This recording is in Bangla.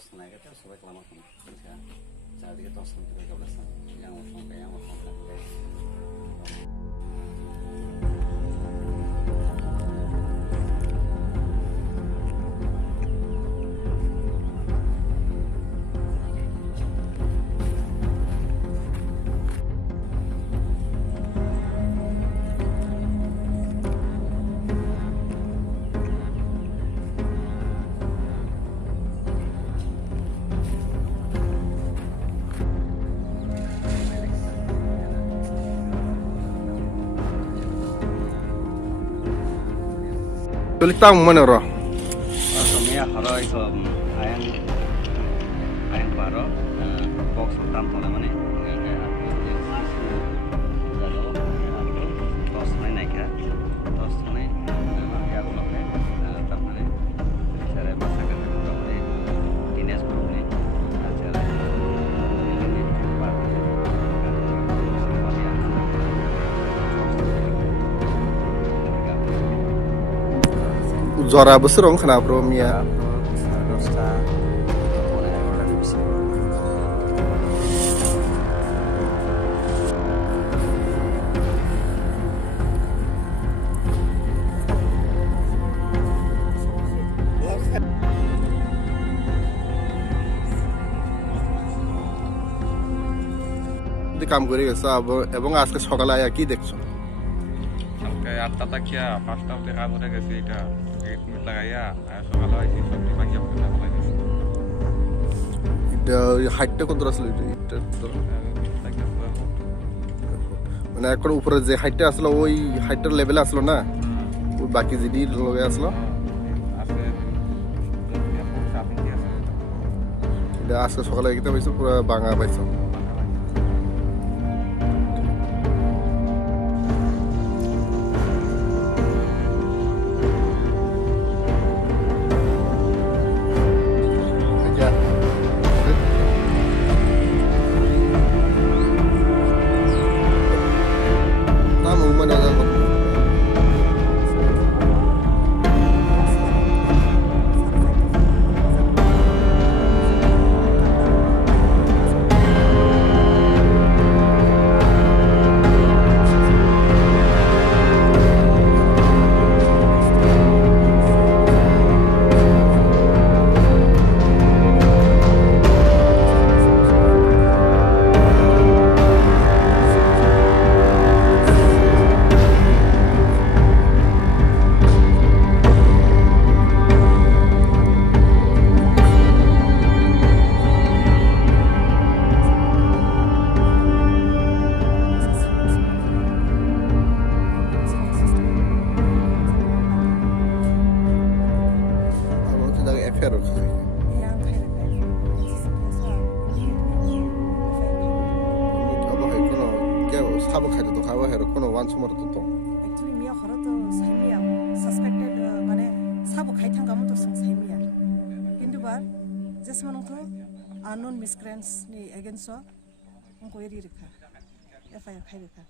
tost naik itu sebagai kelama kan, bisa jadi kita tost itu kita belas yang mau Tulitang mana roh? Asomnya haro itu ayang baru box utam tuh namanya kayak lalu aku tost naik ya tost naik ya aku loke tapi cara masakan itu dinas belum acara ini Zora besar orang kenapa bro Mia? কাম করে গেছে এবং আজকে সকালে আয়া কি দেখছো? কালকে 8টা তাকিয়া 5টা দেখা করে গেছি এটা গেট মিট লাগাইয়া সকালে আইছি সবজি ভাঙিয়া ফেলা ফেলাইছি এটা হাইটটা কত আসলে এটা মানে এখন উপরে যে হাইটটা আসলো ওই হাইটটার লেভেলে আসলো না ওই বাকি যেটি লগে আসলো আছে এটা আজকে সকালে গিয়ে পাইছো পুরো ভাঙা পাইছো 사복 해도 가와 해로 코너 완수머로 또 Actually, 미야 걸어도 삶이야. Suspected মানে 사복 খাইথাং 가면도 삶이야. কিন্তু বার যেসমানটো unknown miscreants ni against ko eri rekha. FIR khai rekha.